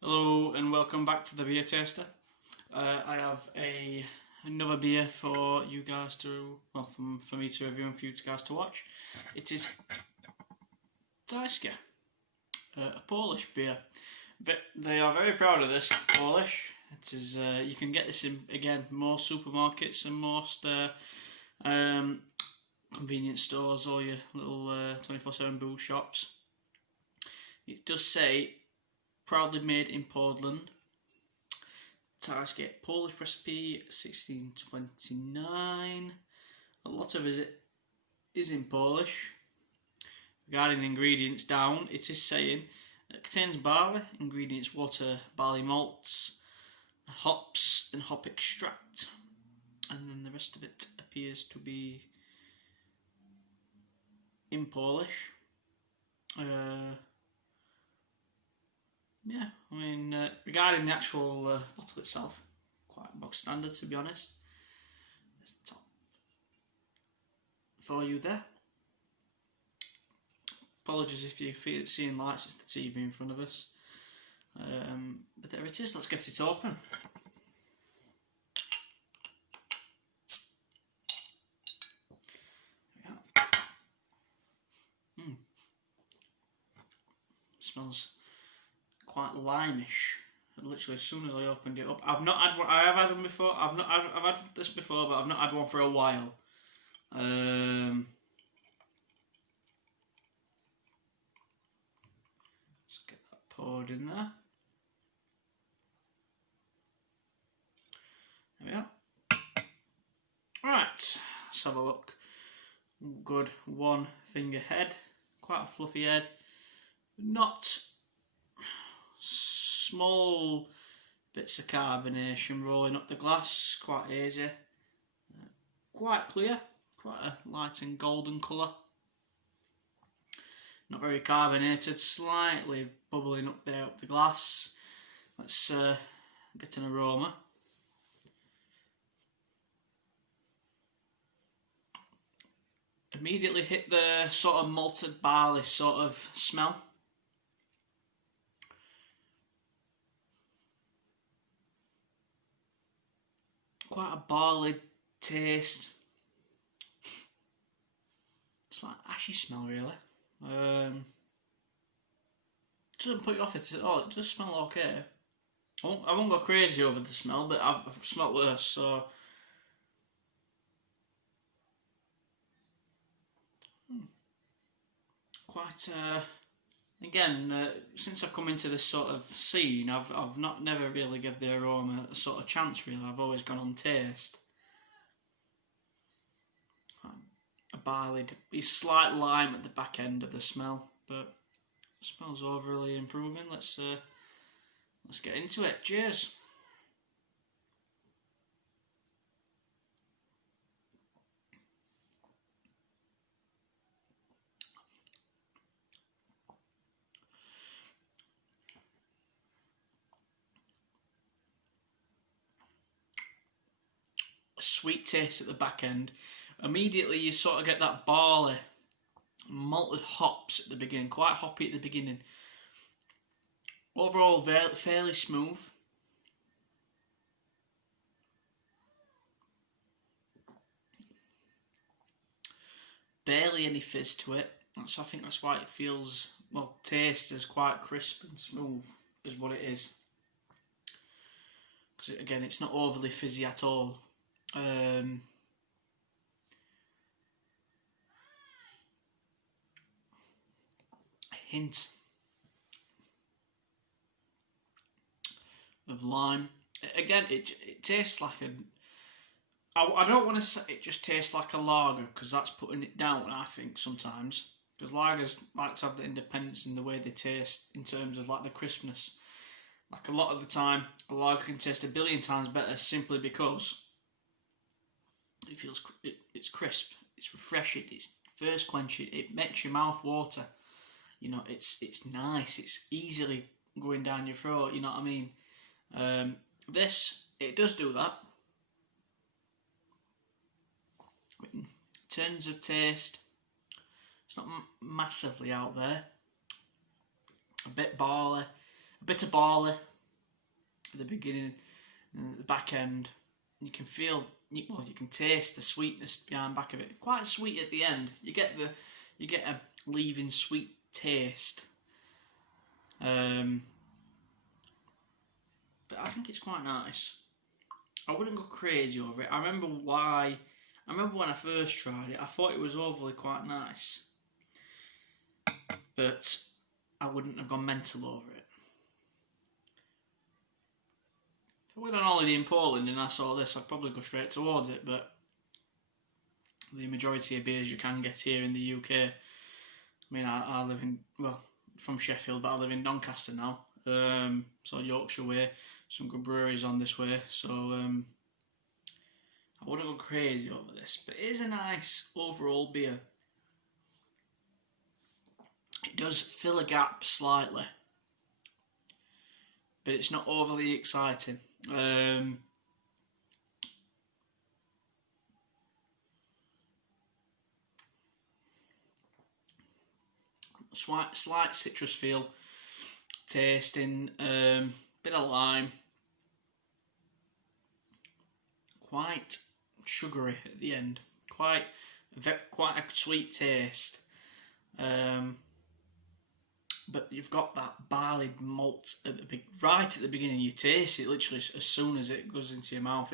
Hello and welcome back to the Beer Taster. I have another beer for you guys to, for me to review and for you guys to watch. It is Tyskie, a Polish beer. They are very proud of this, Polish. It is, you can get this in, again, most supermarkets and most convenience stores, all your little 24/7 booze shops. It does say proudly made in Poland. Tyskie, Polish recipe, 1629. A lot of it is in Polish. Regarding ingredients down, it is saying it contains barley, ingredients water, barley malts, hops and hop extract. And then the rest of it appears to be in Polish. Yeah, I mean, regarding the actual bottle itself, quite bog standard to be honest. There's the top for you there. Apologies if you feel seeing lights, it's the TV in front of us. But there it is, let's get it open. Smells quite limeish. Literally, as soon as I opened it up, I've not had one. I have had one before. I've had this before, but I've not had one for a while. Let's get that poured in there. There we are. Right, let's have a look. Good 1 finger head, quite a fluffy head. Not small bits of carbonation rolling up the glass, quite hazy, quite clear, quite a light and golden colour. Not very carbonated, slightly bubbling up there up the glass. Let's get an aroma. Immediately hit the sort of malted barley sort of smell. Quite a barley taste. It's like ashy smell really. Doesn't put you off it at all. It does smell okay. I won't go crazy over the smell, but I've smelled worse. So quite. Again, since I've come into this sort of scene, I've never really given the aroma a sort of chance really. I've always gone on taste. A barley, a slight lime at the back end of the smell, but it smells overly improving. Let's get into it. Cheers. Sweet taste at the back end. Immediately you sort of get that barley, malted hops at the beginning, quite hoppy at the beginning. Overall fairly smooth. Barely any fizz to it. So I think that's why it feels, well, taste is quite crisp and smooth is what it is. Because again, it's not overly fizzy at all. A hint of lime. Again, it tastes like a. I don't want to say it just tastes like a lager because that's putting it down. I think sometimes because lagers like to have the independence in the way they taste in terms of like the crispness. Like a lot of the time, a lager can taste a billion times better simply because it feels it's crisp, it's refreshing, it's thirst quenching, it makes your mouth water. You know, it's nice, it's easily going down your throat. You know what I mean? This, it does do that. In terms of taste, it's not massively out there. A bit of barley, at the beginning and at the back end. You can feel, well, you can taste the sweetness behind the back of it. Quite sweet at the end. You get a leaving sweet taste. But I think it's quite nice. I wouldn't go crazy over it. I remember when I first tried it, I thought it was overly quite nice. But I wouldn't have gone mental over it. If I went on holiday in Poland and I saw this, I'd probably go straight towards it, but the majority of beers you can get here in the UK, I mean, I live in, well, from Sheffield, but I live in Doncaster now, so Yorkshire way, some good breweries on this way, so I wouldn't go crazy over this, but it is a nice overall beer. It does fill a gap slightly, but it's not overly exciting. Slight citrus feel, tasting, bit of lime, quite sugary at the end, quite a sweet taste, but you've got that barley malt right at the beginning. You taste it literally as soon as it goes into your mouth.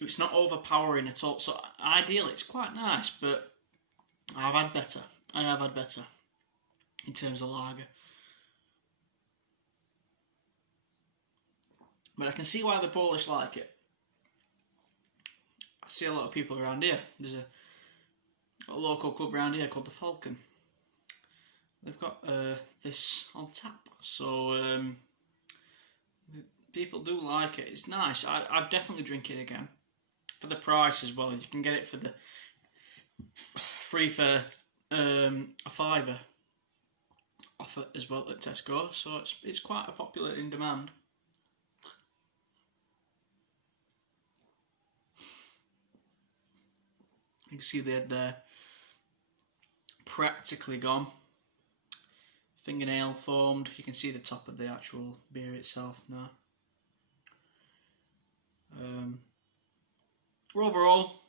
It's not overpowering at all. So ideally, it's quite nice, but I have had better in terms of lager. But I can see why the Polish like it. I see a lot of people around here. There's a local club around here called the Falcon. They've got this on tap, so people do like it. It's nice. I'd definitely drink it again for the price as well. You can get it for the free for a £5 offer as well at Tesco, so it's quite a popular in demand. You can see the head there, practically gone. Fingernail formed. You can see the top of the actual beer itself now. Overall,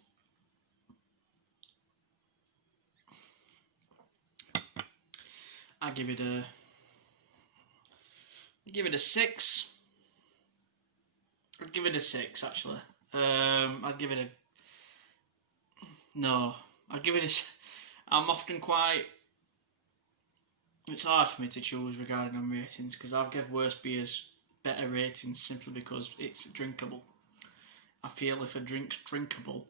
I give it a 6. I'd give it a 6 actually. I'd give it a no. I'd give it a. I'm often quite. It's hard for me to choose regarding on ratings because I've given worse beers better ratings simply because it's drinkable. I feel if a drink's drinkable,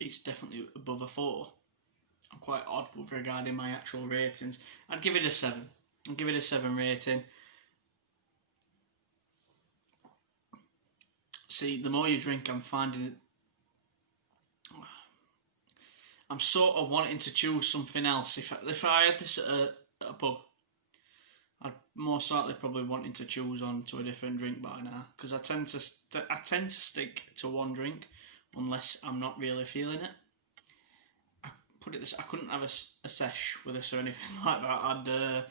it's definitely above a 4. I'm quite odd with regarding my actual ratings. I'd give it a 7. I'd give it a 7 rating. See, the more you drink, I'm finding it. I'm sort of wanting to choose something else. If I had this at a pub, I'd more certainly probably wanting to choose on to a different drink by now because I tend to stick to one drink unless I'm not really feeling it. Put it this, I couldn't have a sesh with this or anything like that.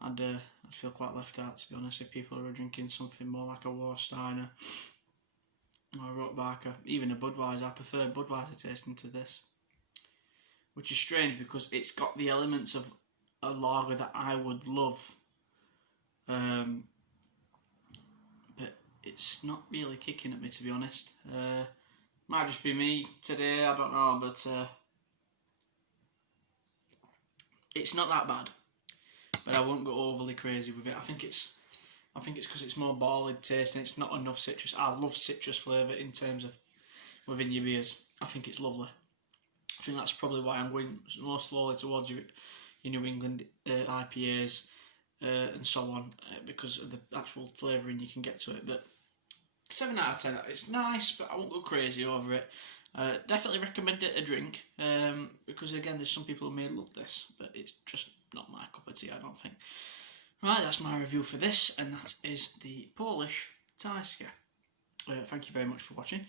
I'd feel quite left out, to be honest, if people are drinking something more like a Warsteiner or a Rotbacher, even a Budweiser. I prefer Budweiser tasting to this, which is strange because it's got the elements of a lager that I would love, but it's not really kicking at me, to be honest. Might just be me today, I don't know, but it's not that bad, but I won't go overly crazy with it. I think it's because it's more barley taste and it's not enough citrus. I love citrus flavour in terms of within your beers. I think it's lovely. I think that's probably why I'm going more slowly towards your New England IPAs and so on, because of the actual flavouring you can get to it. But 7 out of 10, it's nice, but I won't go crazy over it. Definitely recommend it a drink, because again, there's some people who may love this, but it's just not my cup of tea, I don't think. Right, that's my review for this, and that is the Polish Tyskie. Thank you very much for watching.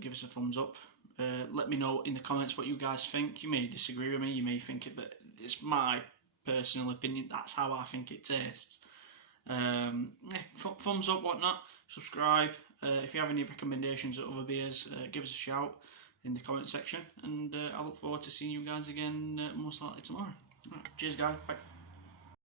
Give us a thumbs up. Let me know in the comments what you guys think. You may disagree with me, you may think it, but it's my personal opinion. That's how I think it tastes. Thumbs up, whatnot, subscribe. If you have any recommendations of other beers, give us a shout in the comment section, and I look forward to seeing you guys again most likely tomorrow. Right, cheers guys, bye.